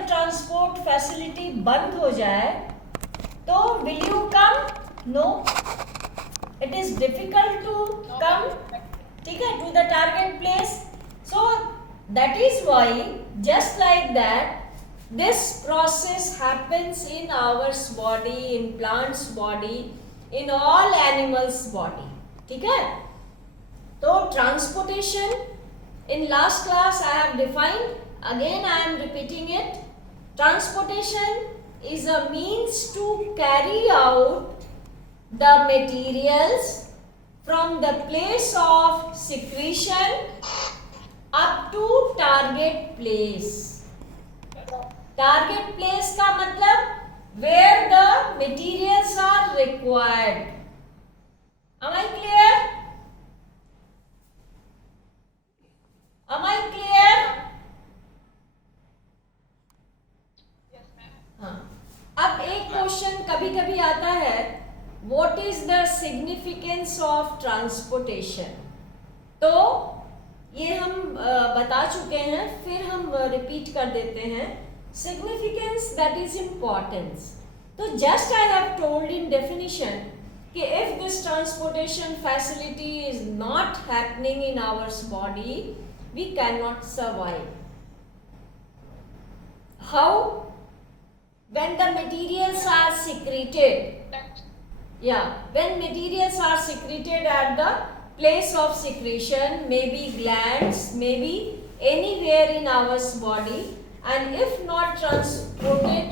अगर transport facility बंद हो जाए तो will you come? No, it is difficult to come, ठीक है, to the target place. So that is why just like that this process happens in our body, in plants body, in all animals body. ठीक है. तो transportation in last class I have defined, again I am repeating it. Transportation is a means to carry out the materials from the place of secretion up to target place. Target place का मतलब where the materials are required. Am I clear? Am I clear? Yes, ma'am. हाँ. अब एक question कभी कभी आता है, what is the significance of transportation. तो ये हम बता चुके हैं, फिर हम रिपीट कर देते हैं. Significance, that is importance. So just I have told in definition कि if this transportation facility is not happening in our body, we cannot survive. How? When the materials are secreted, when materials are secreted at the place of secretion, maybe glands, maybe anywhere in our body, and if not transported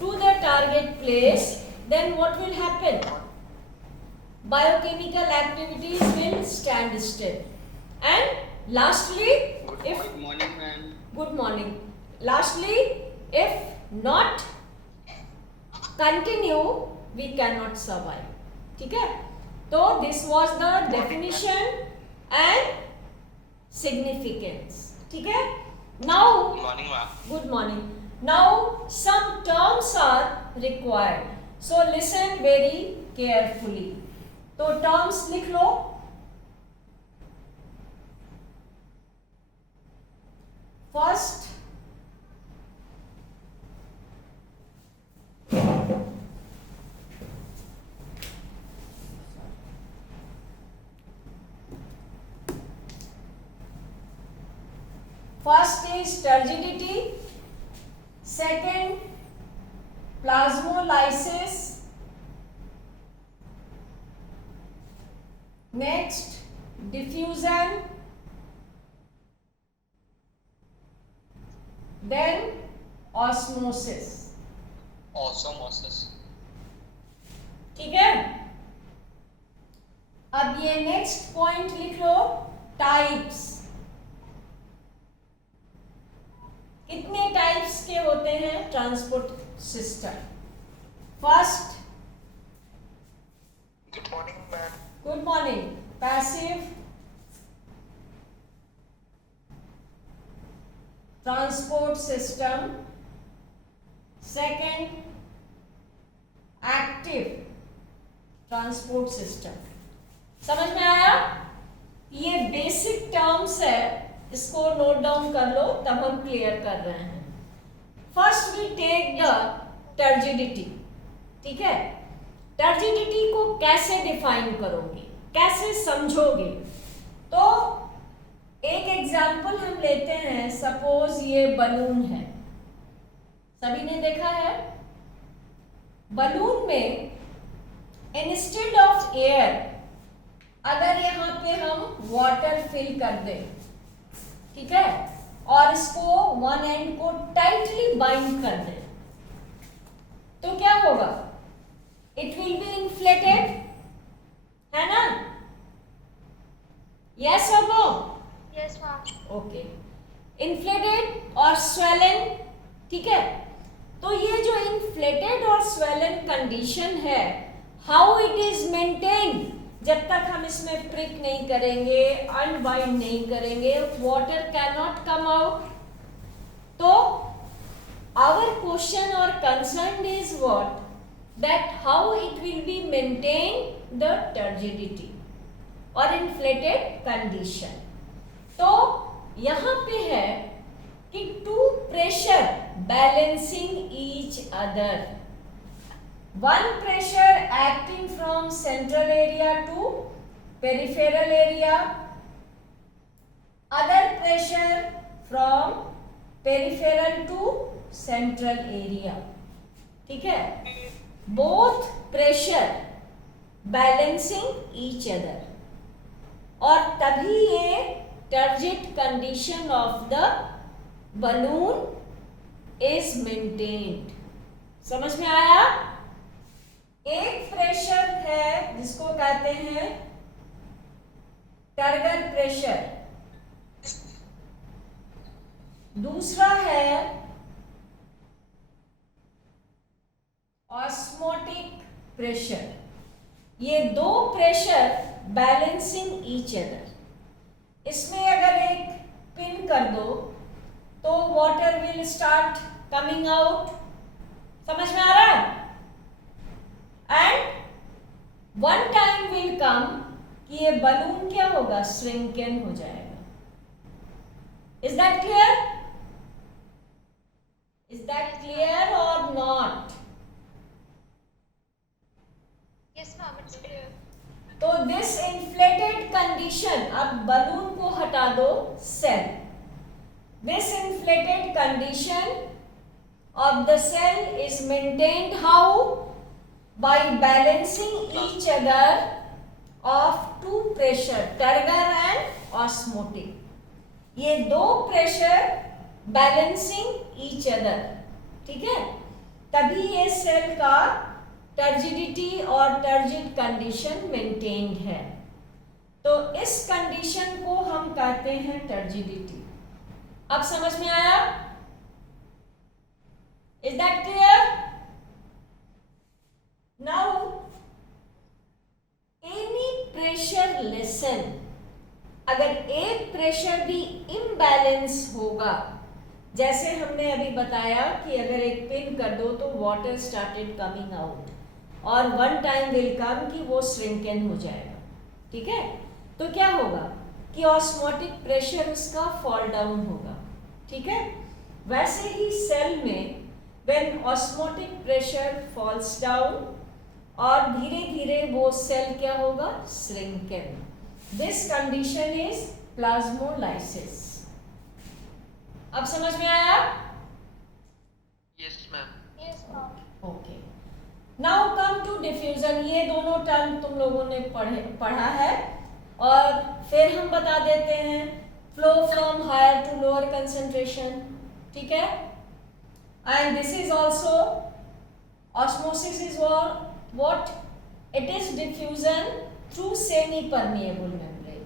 to the target place, then what will happen? Biochemical activities will stand still. And lastly, Good morning, ma'am. Good morning. Lastly, if not continue, we cannot survive. ठीक है. तो this was the definition and significance. ठीक है. Now, Good morning, ma'am. good morning. Now some terms are required. So listen very carefully. तो terms लिख लो. First, first is turgidity, second plasmolysis, next diffusion, then osmosis. Osmosis. ठीक है. अब ये next point लिख लो, types. कितने टाइप्स के होते हैं transport system? First, Good morning, ma'am. Good morning, passive transport system. Second, active transport system. समझ में आया? ये बेसिक टर्म्स है, इसको नोट डाउन कर लो, तब हम क्लियर कर रहे हैं. First we take the turgidity. ठीक है. टर्जिडिटी को कैसे डिफाइन करोगे, कैसे समझोगे? तो एक एग्जाम्पल हम लेते हैं. सपोज ये बलून है, सभी ने देखा है. बलून में इंस्टेड ऑफ एयर अगर यहाँ पे हम वाटर फिल कर दें, ठीक है, और इसको वन एंड को टाइटली बाइंड कर दें, तो क्या होगा? इट विल बी इन्फ्लेटेड, है ना? यस और no? Yes, ma'am. Okay. Inflated और स्वेलन. ठीक है. तो ये जो इन्फ्लेटेड और स्वेलन कंडीशन है, हाउ इट इज मेंटेन्ड? जब तक हम इसमें प्रिक नहीं करेंगे, अनबाइंड नहीं करेंगे, water can not come out. तो आवर क्वेश्चन और concern is what? That how it will be maintain the turgidity और इन्फ्लेटेड कंडीशन. तो यहां पे है कि two pressure balancing each other. One pressure acting from central area to peripheral area, other pressure from peripheral to central area. ठीक है, both pressure balancing each other, और तभी ये turgid condition of the balloon is maintained. समझ में आया? एक pressure है जिसको कहते हैं टर्गर प्रेशर, दूसरा है ऑस्मोटिक प्रेशर. ये दो प्रेशर बैलेंसिंग ईच अदर. इसमें अगर एक पिन कर दो तो water will start coming out. समझ में आ रहा है? And one time will come कि ये बलून क्या होगा, श्रिंकन हो जाएगा. Is that clear? Is that clear और not? Yes, ma'am, it's clear. तो दिस इन्फ्लेटेड कंडीशन, अब बलून को हटा दो, cell. This inflated condition of the cell is maintained how? By balancing each other of two pressure, turgor and osmotic. ये दो pressure balancing each other. ठीक है, तभी ये सेल का टर्जिडिटी और टर्जिड कंडीशन मेंटेन्ड है. तो इस कंडीशन को हम कहते हैं टर्जिडिटी. अब समझ में आया? Is that clear? Now any pressure lesson, अगर एक प्रेशर भी इम्बैलेंस होगा, जैसे हमने अभी बताया कि अगर एक पिन कर दो तो वाटर स्टार्टेड कमिंग आउट, और वन टाइम विल कम कि वो श्रिंकन हो जाएगा. ठीक है, तो क्या होगा कि ऑस्मोटिक प्रेशर उसका फॉल डाउन होगा. ठीक है, वैसे ही सेल में when osmotic pressure falls down, और धीरे धीरे वो सेल क्या होगा, shrunken. This condition is plasmolysis. अब समझ में आया? Yes, ma'am. Yes, ma'am. Okay. Now come to diffusion. ये दोनों टर्म तुम लोगों ने पढ़ा है, और फिर हम बता देते हैं flow from higher to lower concentration. ठीक है, and this is also osmosis is what? It is diffusion through semi permeable membrane.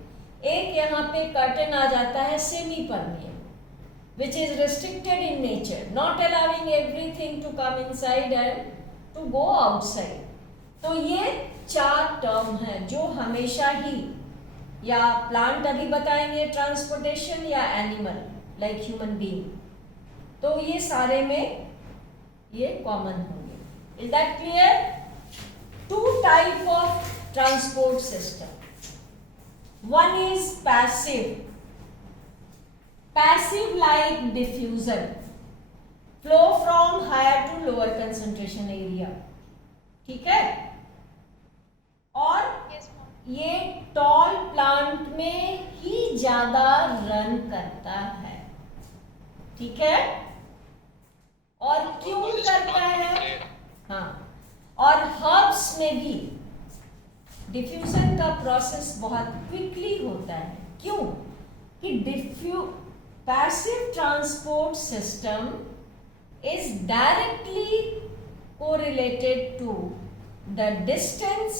एक यहाँ पे कर्टन आ जाता है semi permeable, which is restricted in nature, not allowing everything to come inside and to go outside. तो ये चार term हैं जो हमेशा ही, या प्लांट अभी बताएंगे ट्रांसपोर्टेशन, या एनिमल लाइक ह्यूमन बीइंग, तो ये सारे में ये कॉमन होंगे. Is that clear? Two type of transport system. One is passive. Passive like diffusion, flow from higher to lower concentration area. ठीक है, और Yes, ma'am. ये टॉल प्लांट में ही ज्यादा रन करता है. ठीक है, और क्यों करता है? हाँ, और हर्ब्स में भी डिफ्यूजन का प्रोसेस बहुत क्विकली होता है. क्यों? कि passive transport system is directly correlated to the distance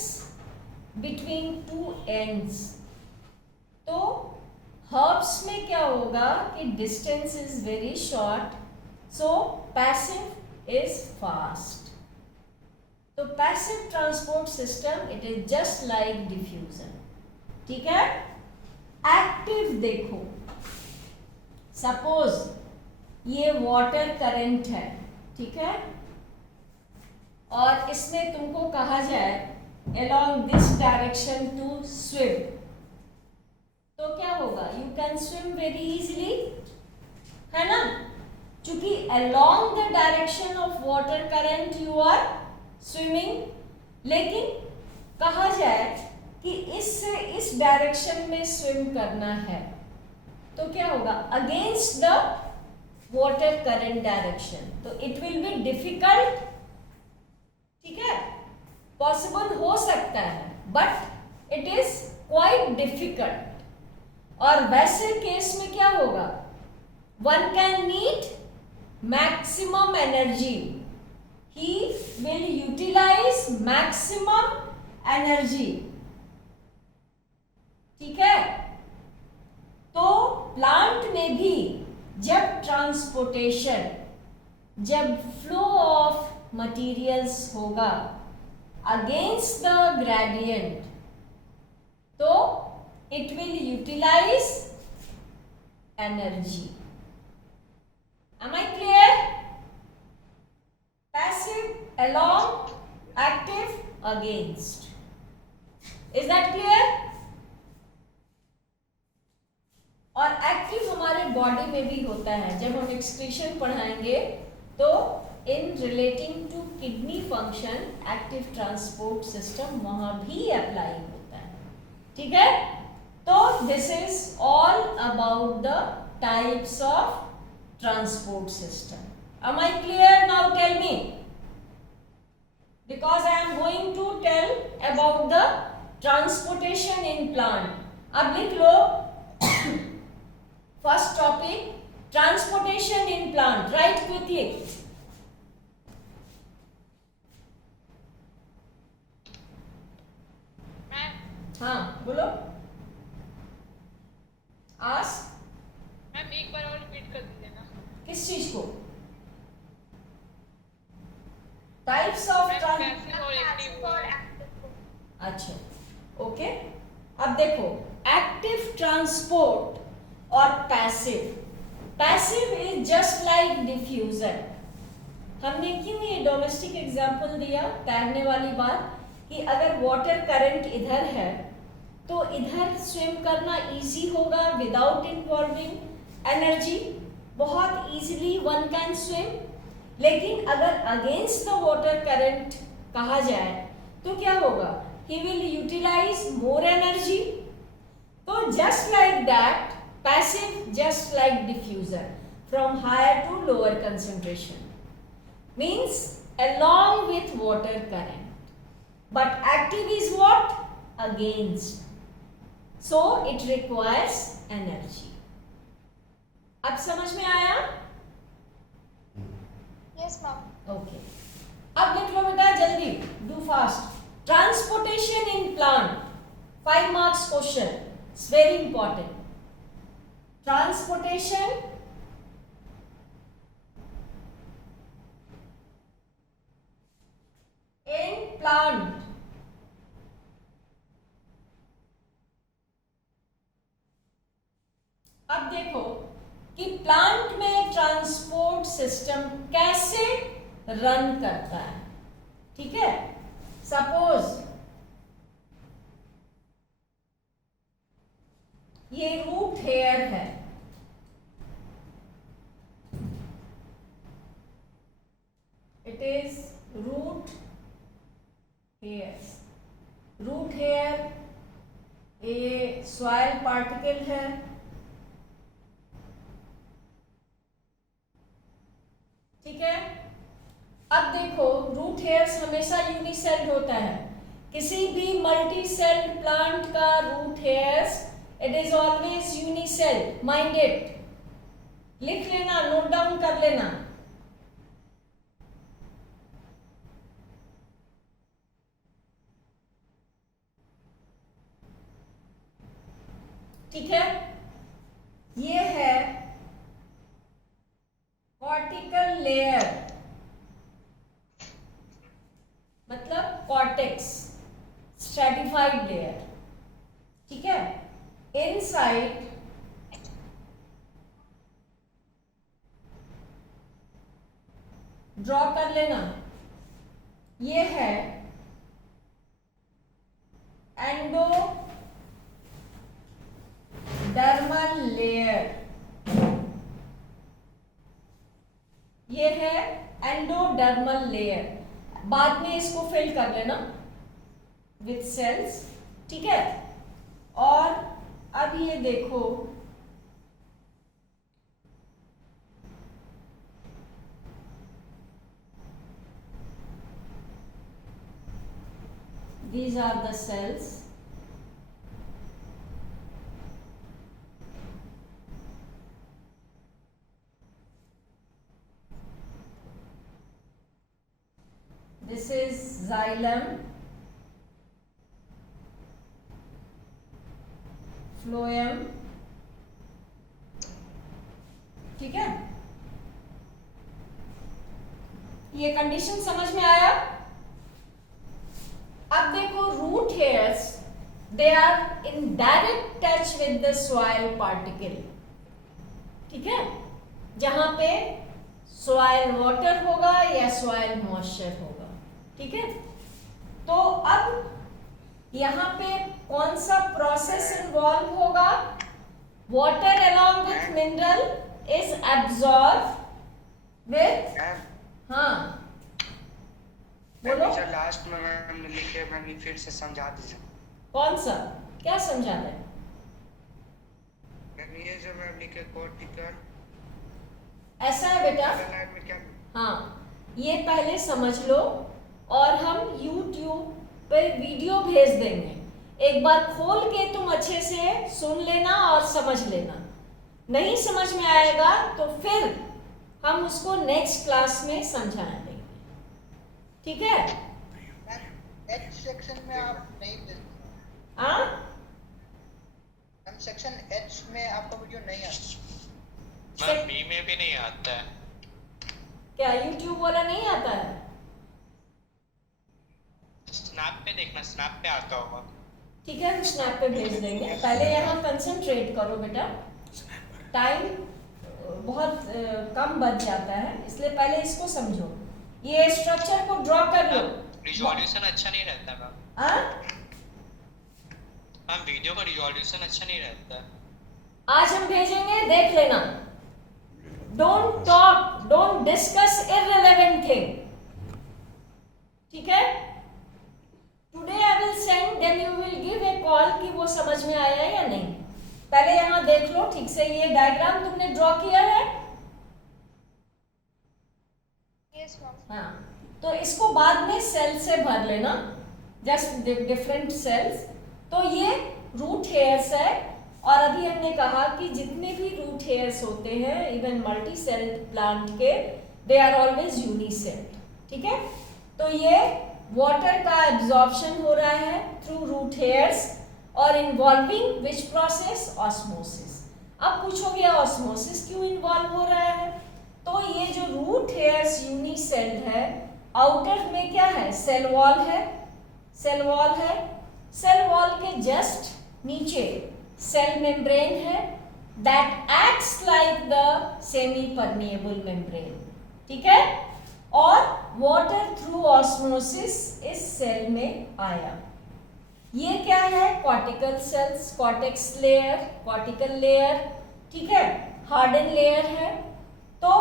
between two ends. तो herbs में क्या होगा कि distance is very short, so passive is fast. तो passive transport system it is just like diffusion. ठीक है, active देखो, सपोज ये वाटर करंट है. ठीक है, और इसमें तुमको कहा जाए along this direction to swim, तो क्या होगा? You can swim very easily, है ना? क्योंकि along the direction of water current you are swimming, लेकिन कहा जाए कि इससे इस डायरेक्शन में स्विम करना है तो क्या होगा, against the water current direction, तो इट विल बी डिफिकल्ट, ठीक है, पॉसिबल हो सकता है but it is quite difficult. और वैसे केस में क्या होगा, one can need maximum energy, he will utilise maximum energy, ठीक है। तो प्लांट में भी जब ट्रांसपोर्टेशन, जब फ्लो ऑफ मटीरियल्स होगा अगेंस्ट द ग्रेडियंट, तो it will utilize energy. Am I clear? Passive, along, active, against. Is that clear? और एक्टिव हमारे बॉडी में भी होता है, जब हम एक्सक्रीशन पढ़ाएंगे तो in relating to kidney function active transport system वहां भी अप्लाई होता है, ठीक है। तो this is all about the types of transport system. Am I clear? Now tell me, because I am going to tell about the transportation in plant. अब लिख लो first topic, transportation in plant, write quickly. हाँ बोलो, ma'am एक बार और repeat कर दीजिए ना। किस चीज को, टाइप्स ऑफ पैसिव और एक्टिव। अच्छा ओके, अब देखो एक्टिव ट्रांसपोर्ट और passive. Passive is just like diffuser. हमने क्यों ये डोमेस्टिक एग्जांपल दिया तैरने वाली बात, कि अगर वाटर करंट इधर है तो इधर स्विम करना इजी होगा विदाउट इन्वॉल्विंग एनर्जी, बहुत इजीली वन कैन स्विम। लेकिन अगर अगेंस्ट द वाटर करंट कहा जाए तो क्या होगा, he will utilise more energy. तो just like that passive just like diffuser from higher to lower concentration means along with water current, but active is what, against, so it requires energy. अब समझ में आया? Yes ma'am. Okay, अब लिख लो बेटा जल्दी, do fast. Transportation in plant, 5 marks question, it's very important. Transportation in plant, अब देखो कि प्लांट में ट्रांसपोर्ट सिस्टम कैसे रन करता है, ठीक है। सपोज ये रूट हेयर है, it is root hair. Root hair ये सॉइल पार्टिकल है, ठीक है। अब देखो रूट हेयर्स हमेशा यूनिसेल्ड होता है, किसी भी मल्टी सेल्ड प्लांट का root hairs it is always unicelled, minded. लिख लेना, नोट डाउन कर लेना। ठीक है, ये है कॉर्टिकल लेयर, मतलब कॉर्टेक्स, स्ट्रेटिफाइड लेयर, ठीक है। इनसाइड ड्रॉ कर लेना, ये है एंडोडर्मल लेयर, ये है एंडोडर्मल लेयर, बाद में इसको फिल कर लेना विथ सेल्स, ठीक है। और अब ये देखो, these are the cells, this is xylem, phloem, ठीक है। ये कंडीशन समझ में आया। अब देखो root hairs, they are in direct touch with the soil particle, ठीक है, जहां पे सॉइल वाटर होगा या सॉइल मॉइस्चर होगा, ठीक है। तो अब यहां पे कौन सा प्रोसेस इन्वॉल्व होगा? Water along with mineral is absorb with, हाँ बोलो। लास्ट में मैम लिखे, मैम फिर से समझा दीजिए। कौन सा, क्या समझाना है? मैम ये जो मैम लिखे कॉर्टिकल, ऐसा है बेटा, में क्या? हाँ ये पहले समझ लो और हम YouTube पे वीडियो भेज देंगे, एक बार खोल के तुम अच्छे से सुन लेना और समझ लेना। नहीं समझ में आएगा तो फिर हम उसको नेक्स्ट क्लास में समझा देंगे, ठीक है। एच सेक्शन में आप नहीं भेजते? हाँ हम सेक्शन एच में आपका वीडियो नहीं आता। मैम बी में भी नहीं आता है क्या YouTube वाला नहीं आता है? स्नैप पे देखना, स्नैप पे आता होगा। ठीक है, हम स्नैप पे भेज देंगे। पहले यहाँ कंसंट्रेट करो बेटा, टाइम बहुत कम बच जाता है, इसलिए पहले इसको समझो। ये स्ट्रक्चर को ड्रॉ कर लो। रिजोल्यूशन अच्छा नहीं रहता मैम। हाँ मैम वीडियो का रिजोल्यूशन अच्छा नहीं रहता। आज हम भेजेंगे, देख लेना। Don't talk, don't discuss irrelevant thing, ठीक है। Today I will send, then you will give a call कि वो समझ में आया या नहीं। पहले यहाँ देख लो ठीक से, ये डायग्राम तुमने ड्रॉ किया है? Yes ma'am. हाँ, तो इसको बाद में सेल से भर लेना, जस्ट डिफरेंट सेल्स। तो ये रूट हेयर्स है, और अभी हमने कहा कि जितने भी रूट हेयर्स होते हैं, इवन मल्टी सेल प्लांट के, दे आर ऑलवेज यूनिसेल्ड, ठीक है। तो ये वाटर का एब्जॉर्प्शन हो रहा है थ्रू रूट हेयर्स और इन्वॉल्विंग विच प्रोसेस? ऑस्मोसिस। अब पूछोगे ऑस्मोसिस क्यों इन्वॉल्व हो रहा है? तो ये जो रूट हेयर्स यूनिसेल्ड है, आउटर में क्या है? सेल वॉल है, सेल वॉल है। सेल वॉल के जस्ट नीचे सेल मेम्ब्रेन है, that acts like the semi permeable membrane, ठीक है। और वाटर थ्रू ऑस्मोसिस इस सेल में आया। ये क्या है? Cortical cells, cortex layer, cortical layer, ठीक है, हार्डन लेयर है। तो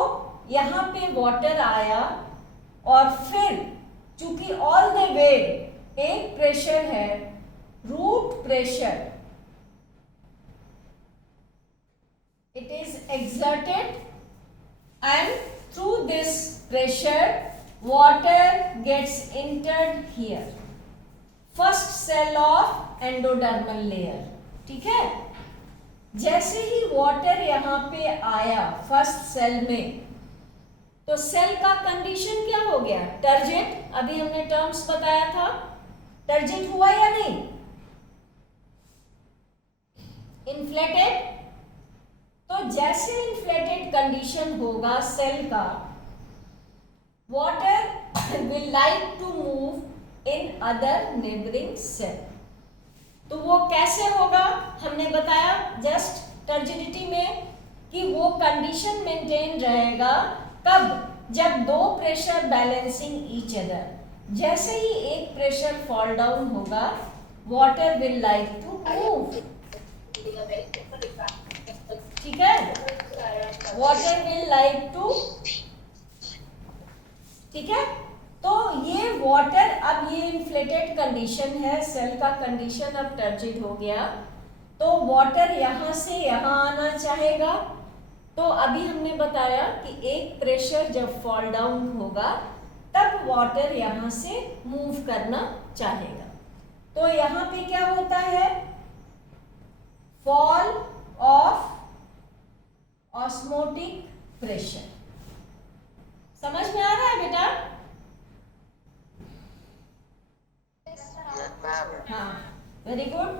यहाँ पे वाटर आया और फिर चूंकि ऑल द वे एक प्रेशर है, root pressure, it is exerted and through this pressure water gets entered here, first cell of endodermal layer, ठीक है। जैसे ही वाटर यहाँ पे आया फर्स्ट सेल में, तो सेल का कंडीशन क्या हो गया? टर्जेट। अभी हमने टर्म्स बताया था, टर्जेट हुआ या नहीं? इन्फ्लेटेड। तो जैसे इन्फ्लेटेड कंडीशन होगा सेल का, water will like to move in other neighbouring cell. तो वो कैसे होगा? हमने बताया जस्ट टर्जिडिटी में कि वो कंडीशन मेंटेन रहेगा कब? जब दो प्रेशर बैलेंसिंग ईच अदर। जैसे ही एक प्रेशर फॉल डाउन होगा, water will like to move, ठीक है। वाटर विल लाइक टू ठीक है। तो ये वाटर, अब ये इन्फ्लेटेड कंडीशन है, सेल का कंडीशन अब टर्जिड हो गया, तो वाटर यहाँ से यहाँ आना चाहेगा। तो अभी हमने बताया कि एक प्रेशर जब फॉल डाउन होगा तब वाटर यहाँ से मूव करना चाहेगा। तो यहाँ पे क्या होता है, फॉल ऑफ ऑस्मोटिक प्रेशर। समझ में आ रहा है बेटा? हाँ, वेरी गुड।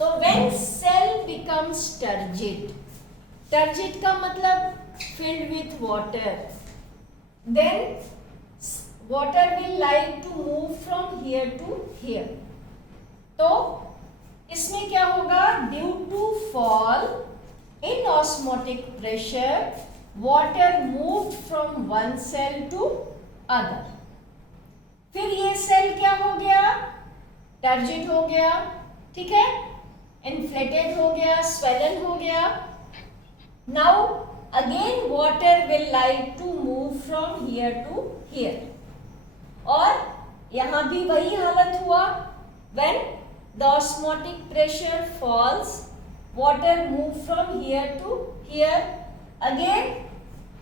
तो when cell becomes turgid, turgid का मतलब filled with water, then water will like to move from here to here. तो इसमें क्या होगा, due to fall in osmotic pressure water moved from one cell to other. फिर ये cell क्या हो गया, टर्जिड हो गया, ठीक है, इन्फ्लेटेड हो गया, स्वेलन हो गया। Now again water will like to move from here to here, और यहां भी वही हालत हुआ, when the osmotic pressure falls water move from here to here, again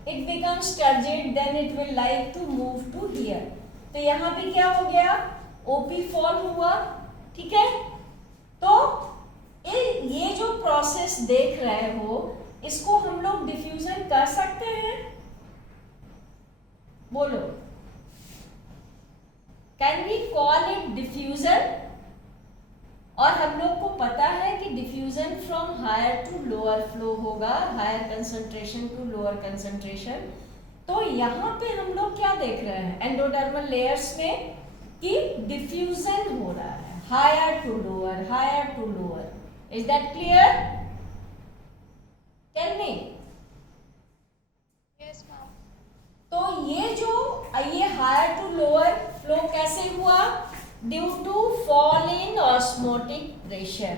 it becomes turgid, then it will like to move to here. तो यहाँ पे क्या हो गया, OP फॉल हुआ, ठीक है। तो ये जो प्रोसेस देख रहे हो इसको हम लोग डिफ्यूजन कर सकते हैं, बोलो, can we call it diffusion? और हम लोग को पता है कि diffusion from higher to lower flow होगा, higher concentration to lower concentration. तो यहाँ पे हम लोग क्या देख रहे हैं एंडोडर्मल लेयर्स में कि डिफ्यूजन हो रहा है, higher to lower, higher to lower. Is that clear? Tell me. Yes, ma'am. तो ये हायर टू लोअर फ्लो कैसे हुआ, due to fall in osmotic pressure.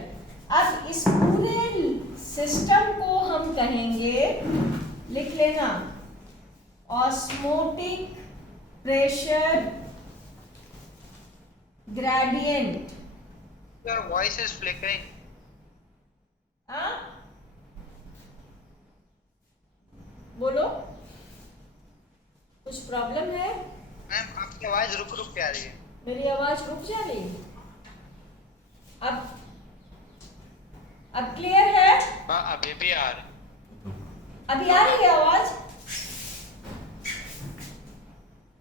अब इस पूरे सिस्टम को हम कहेंगे, लिख लेना, osmotic pressure gradient. Your voice is flickering. हाँ, बोलो, कुछ प्रॉब्लम है? मैम आपकी आवाज रुक रुक के आ रही है। मेरी आवाज रुक जा रही है? अब क्लियर है? अभी भी आ रही। अभी आ रही है आवाज?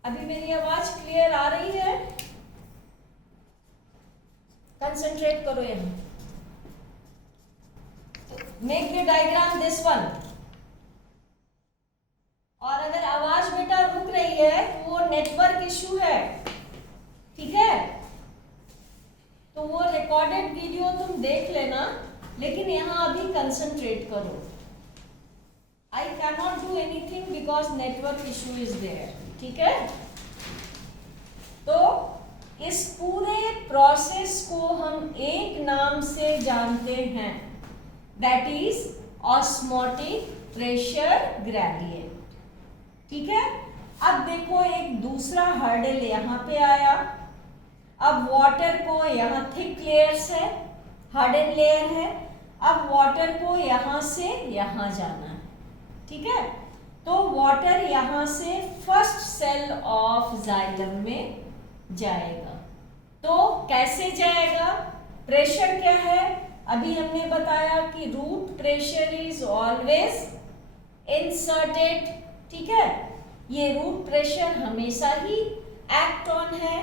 अभी मेरी आवाज क्लियर आ रही है? कंसंट्रेट करो यहाँ, make the diagram this one. और अगर आवाज बेटा रुक रही है तो वो नेटवर्क इशू है, ठीक है। तो वो रिकॉर्डेड वीडियो तुम देख लेना, लेकिन यहाँ अभी कंसंट्रेट करो। I can not do anything because network issue is there, ठीक है। तो इस पूरे प्रोसेस को हम एक नाम से जानते हैं, that is osmotic pressure gradient, ठीक है। अब देखो एक दूसरा हर्डल यहाँ पे आया। अब वाटर को, यहाँ थिक लेयर्स है, हार्डन लेयर है, अब वाटर को यहाँ से यहाँ जाना है, ठीक है। तो वाटर यहाँ से फर्स्ट सेल ऑफ जाइलम में जाएगा। तो कैसे जाएगा, प्रेशर क्या है, अभी हमने बताया कि root pressure is always inserted, ठीक है। ये रूट प्रेशर हमेशा ही एक्ट ऑन है,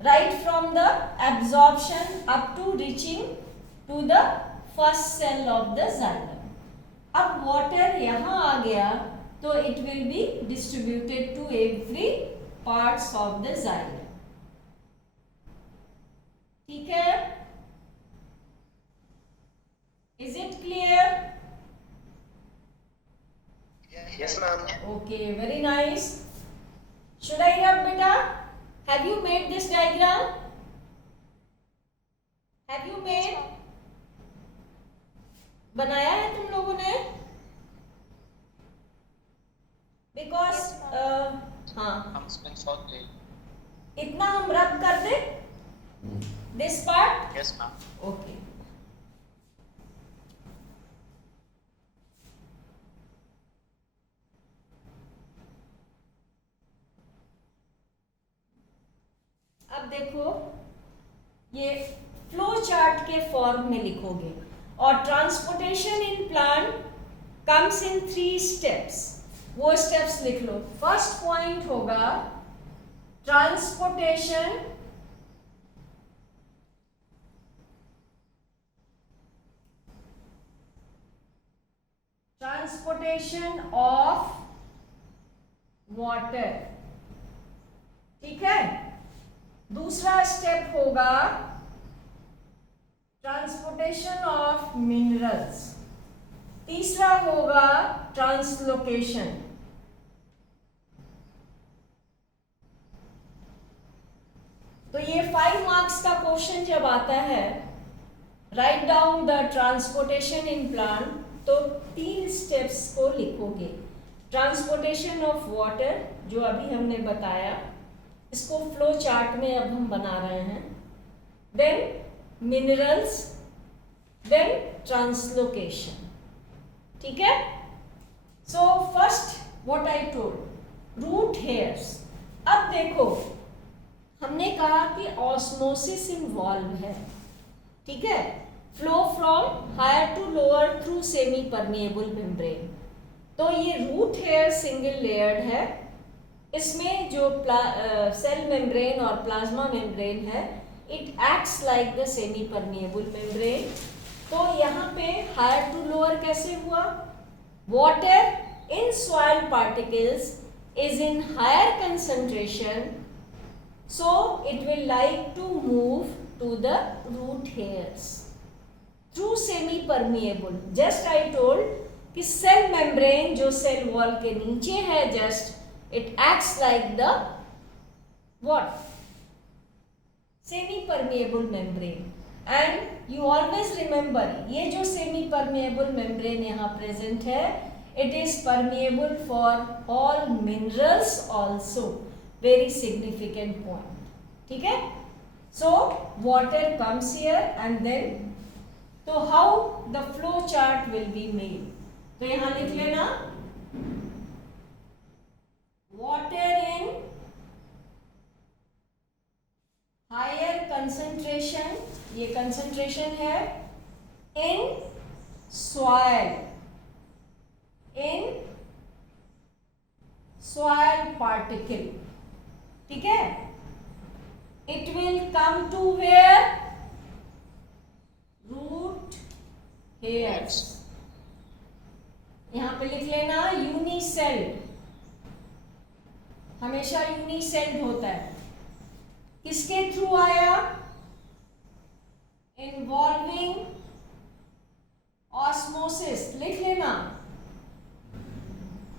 right from the absorption up to reaching to the first cell of the xylem. अब वाटर यहाँ आ गया तो it will be distributed to every parts of the xylem, ठीक है। Is it clear? Yes, ma'am. Okay, very nice. Should I rub, beta? Have you made this diagram? Have you made? बनाया है तुम लोगों ने? Because हाँ, हम इसमें सॉल्व ले इतना हम रब कर दे this part. Yes ma'am okay. अब देखो ये फ्लो चार्ट के फॉर्म में लिखोगे और transportation in plant comes in 3 steps. वो स्टेप्स लिख लो. फर्स्ट पॉइंट होगा ट्रांसपोर्टेशन ऑफ वाटर. ठीक है. दूसरा स्टेप होगा ट्रांसपोर्टेशन ऑफ मिनरल्स. तीसरा होगा ट्रांसलोकेशन. तो ये 5 मार्क्स का क्वेश्चन जब आता है, write down the transportation in plant, तो 3 स्टेप्स को लिखोगे. ट्रांसपोर्टेशन ऑफ वाटर जो अभी हमने बताया, इसको फ्लो चार्ट में अब हम बना रहे हैं. Then minerals, then translocation. ठीक है. So first what I told, root hairs. अब देखो हमने कहा कि ऑस्मोसिस इन्वॉल्व है. ठीक है. Flow from higher to lower through semi permeable membrane. तो ये रूट हेयर सिंगल लेयर्ड है. इसमें जो सेल मेम्ब्रेन और प्लाज्मा मेम्ब्रेन है, it acts like the semi permeable membrane. तो यहाँ पे हायर टू लोअर कैसे हुआ? Water in soil particles is in higher concentration, so it will like to move to the root hairs through semi permeable. Just I told कि cell membrane जो cell wall के नीचे है, just it acts like the what semi permeable membrane. And you always remember, ये जो semi permeable membrane यहाँ present है, it is permeable for all minerals also. Very significant point. ठीक है. So water comes here and then, तो how the flow chart will be made? तो यहाँ लिख लेना water in higher concentration, ये concentration है, in soil particle. ठीक है. It will come to where? Root hairs. यहां पे लिख लेना यूनिसेल्ड. हमेशा यूनिसेल्ड होता है. किसके थ्रू आया? Involving osmosis. लिख लेना.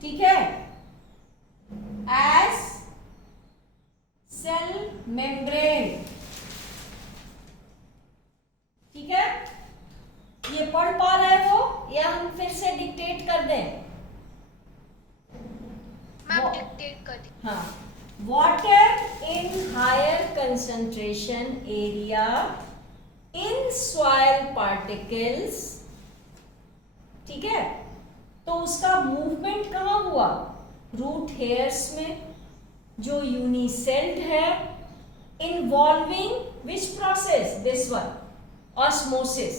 ठीक है. As cell membrane. ठीक है. ये पढ़ पा रहे हो या हम फिर से डिक्टेट कर दें? मैम डिक्टेट कर दी. हाँ. Water in higher concentration area in soil particles. ठीक है. तो उसका मूवमेंट कहाँ हुआ? रूट हेयर्स में, जो यूनिसेल्ड है, involving which process? This one, osmosis.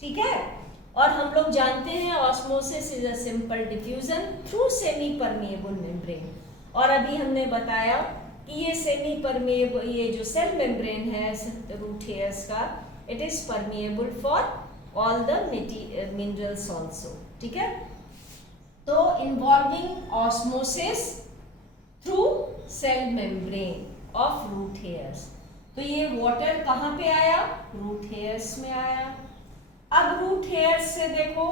ठीक है. और हम लोग जानते हैं osmosis is a simple diffusion through semi permeable membrane. और अभी हमने बताया कि ये सेमी परमिएबल, ये जो सेल मेम्ब्रेन है रूट हेयर्स का, it is permeable for all the minerals also. ठीक है. तो involving osmosis through cell membrane of root hairs. तो ये वाटर कहाँ पे आया? रूट हेयर्स में आया. अब रूट हेयर्स से देखो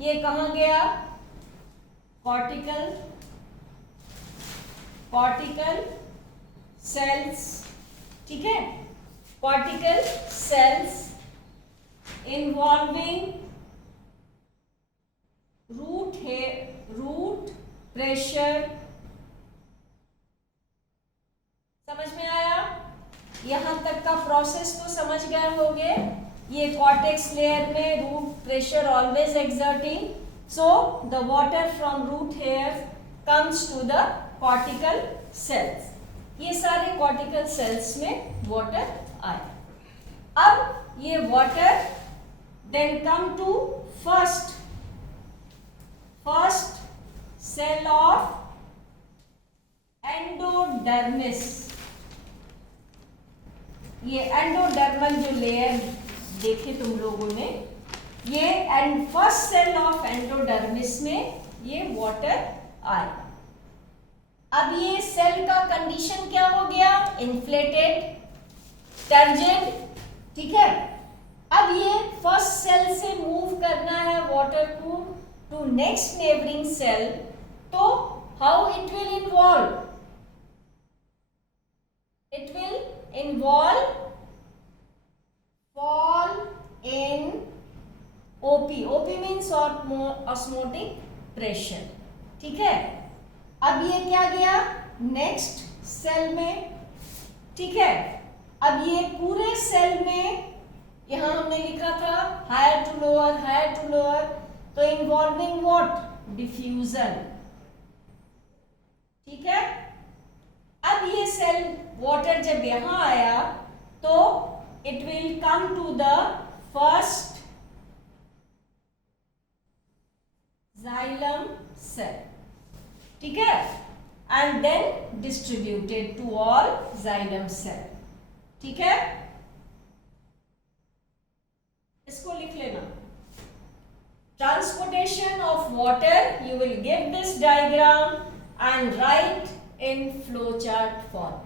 ये कहाँ गया? Cortical cells. ठीक है. Cortical cells involving root pressure यहाँ तक का प्रोसेस तो समझ गए होंगे। ये कॉर्टेक्स लेयर में root pressure always exerting, so the water from root hair comes to the cortical cells. ये सारे कॉर्टिकल सेल्स में वाटर आए। अब ये water then come to first cell of endodermis. ये एंडोडर्मल जो लेयर देखे तुम लोगों ने, ये and first cell of endodermis में ये वाटर आए। अब ये सेल का कंडीशन क्या हो गया? इन्फ्लेटेड, टर्जिड, ठीक है। अब ये फर्स्ट सेल से मूव करना है वाटर को टू नेक्स्ट नेबरिंग सेल, तो how it will involve? It will involve fall in OP. OP means osmotic pressure. ठीक है। अब ये क्या गया नेक्स्ट सेल में, ठीक है। अब ये पूरे सेल में, यहां हमने लिखा था हायर टू लोअर, तो इन्वॉल्विंग व्हाट? डिफ्यूजन, ठीक है। अब ये सेल वाटर जब यहां आया तो it will come to the first xylem cell, ठीक है, and then distributed to all xylem cell, ठीक है। इसको लिख लेना। Transportation of water, you will give this diagram and write in flowchart form.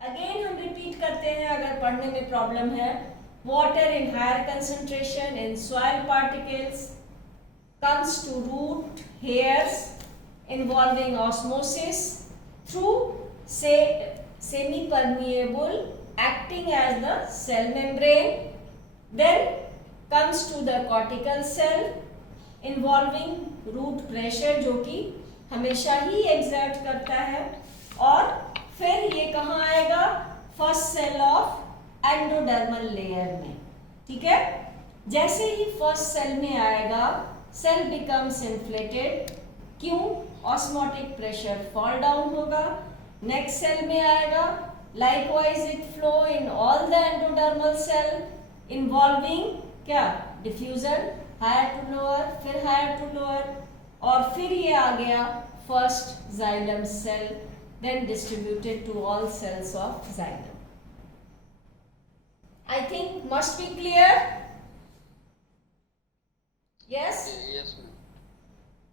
Again हम रिपीट करते हैं अगर पढ़ने में प्रॉब्लम है। Water in higher concentration in soil particles comes to root hairs involving osmosis through semi-permeable acting as the cell membrane, then comes to the cortical cell involving root pressure जो कि हमेशा ही exert करता है, और फिर ये कहाँ आएगा? First cell of endodermal layer में, ठीक है। जैसे ही फर्स्ट सेल में आएगा, सेल बिकम्स इन्फ्लेटेड, क्यों? ऑस्मोटिक प्रेशर फॉल डाउन होगा। नेक्स्ट सेल में आएगा, likewise it flow in all the endodermal cell involving क्या? डिफ्यूजन, हायर टू लोअर, फिर हायर टू लोअर, और फिर ये आ गया first xylem cell, then distributed to all cells of xylem. I think must be clear. Yes.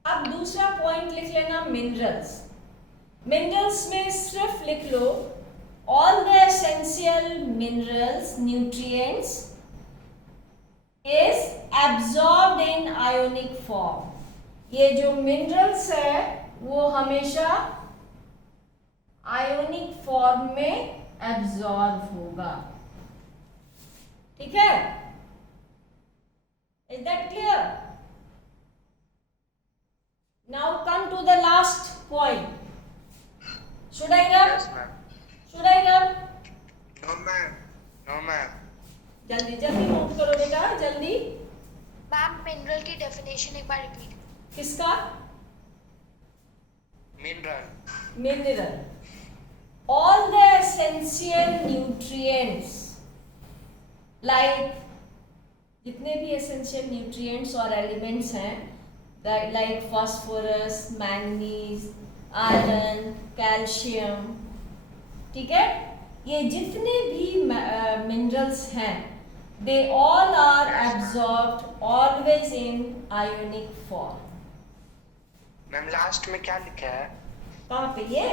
अब दूसरा point लिख लेना, मिनरल्स। मिनरल्स में सिर्फ लिख लो all the essential minerals nutrients is absorbed in ionic form. ये जो मिनरल्स है वो हमेशा आयोनिक फॉर्म में एब्जॉर्ब होगा, ठीक है। Is that clear? Now come to the last point. Should I rub? Yes, ma'am. Should I रब? No, ma'am. No, ma'am. जल्दी जल्दी नोट करो बेटा, जल्दी। मैम मिनरल की डेफिनेशन एक बार रिपीट। किसका? Mineral. Mineral. All the essential nutrients, like जितने भी essential nutrients और elements हैं, like phosphorus, manganese, iron, calcium, ठीक है, ये जितने भी minerals हैं, they all are absorbed always in ionic form. Ma'am last में क्या लिखा है? कहाँ पे? ये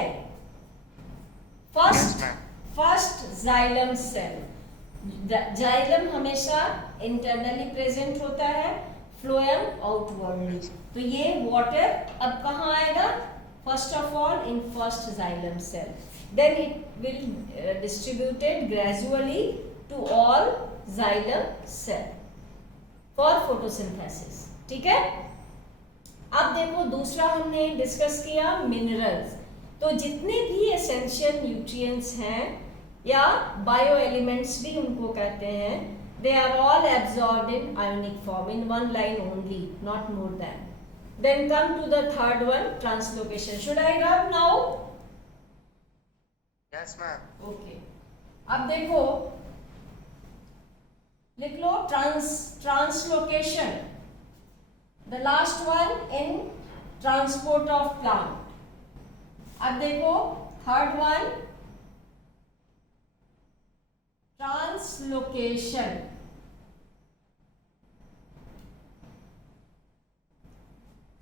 Yes, ma'am. First xylem cell. Xylem हमेशा इंटरनली प्रेजेंट होता है, फ्लोएम आउटवर्डली। तो ये वाटर अब कहाँ आएगा? First of all in first xylem cell, then it will distributed gradually to all xylem cell for photosynthesis, ठीक है। अब देखो दूसरा हमने डिस्कस किया मिनरल्स। तो जितने भी एसेंशियल न्यूट्रिएंट्स हैं या बायो एलिमेंट्स भी उनको कहते हैं. They are all absorbed in ionic form in one line only, not more than. Then come to the third one, translocation. Should I rub now? Yes, ma'am. Okay. अब देखो, लिख लो translocation. The last one in transport of plant. अब देखो third one, translocation.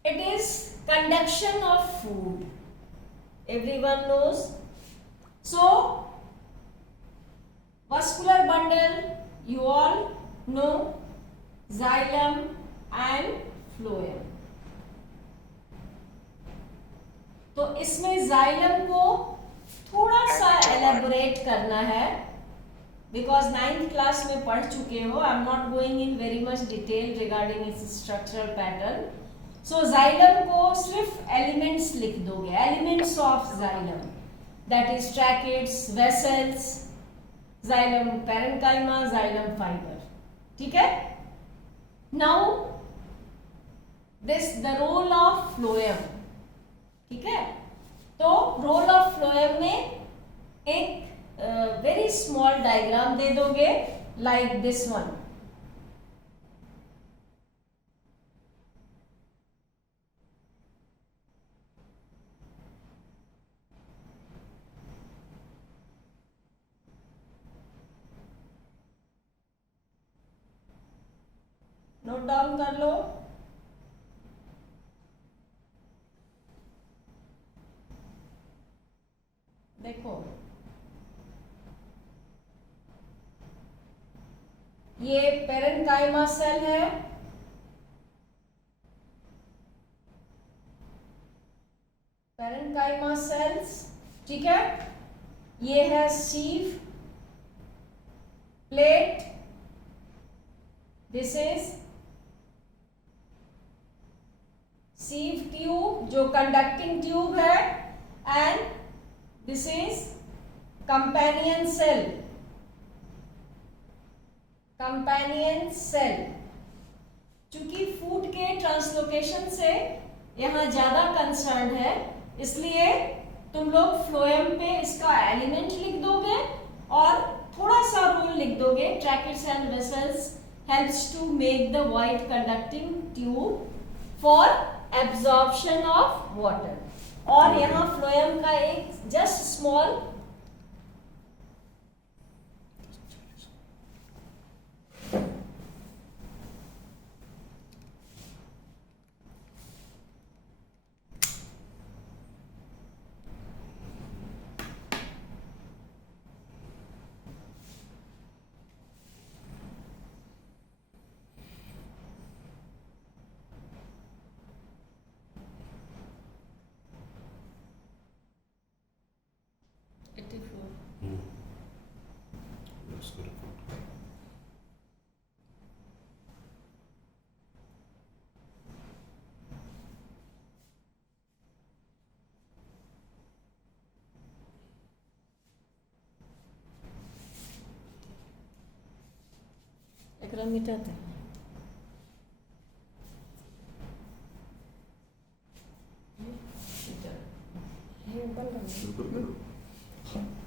It is conduction of food. Everyone knows. So, vascular bundle, you all know, xylem and phloem. तो इसमें xylem को थोड़ा सा एलेबोरेट करना है, बिकॉज 9th क्लास में पढ़ चुके हो. I am not going in very much detail regarding its structural pattern. So xylem को सिर्फ एलिमेंट्स लिख दोगे, elements of xylem, that is tracheids, vessels, xylem parenchyma, xylem fiber. ठीक है. Now this the role of phloem. ठीक है. तो role of phloem में एक वेरी स्मॉल डायग्राम दे दोगे like this one. Note down कर लो. देखो, ये पेरेन्काइमा सेल है, पेरेन्काइमा सेल्स. ठीक है. ये है sieve plate, this is sieve tube जो कंडक्टिंग ट्यूब है, and this is companion cell, companion cell. चूंकि फूड के ट्रांसलोकेशन से यहाँ ज्यादा कंसर्न है, इसलिए तुम लोग फ्लोएम पे इसका एलिमेंट लिख दोगे और थोड़ा सा रूल लिख दोगे. Tracheids and vessels helps to make the white conducting tube for absorption of water. और यहाँ फ्लोएम का एक जस्ट स्मॉल एकरा मिटाते हैं. ये बन रहा है.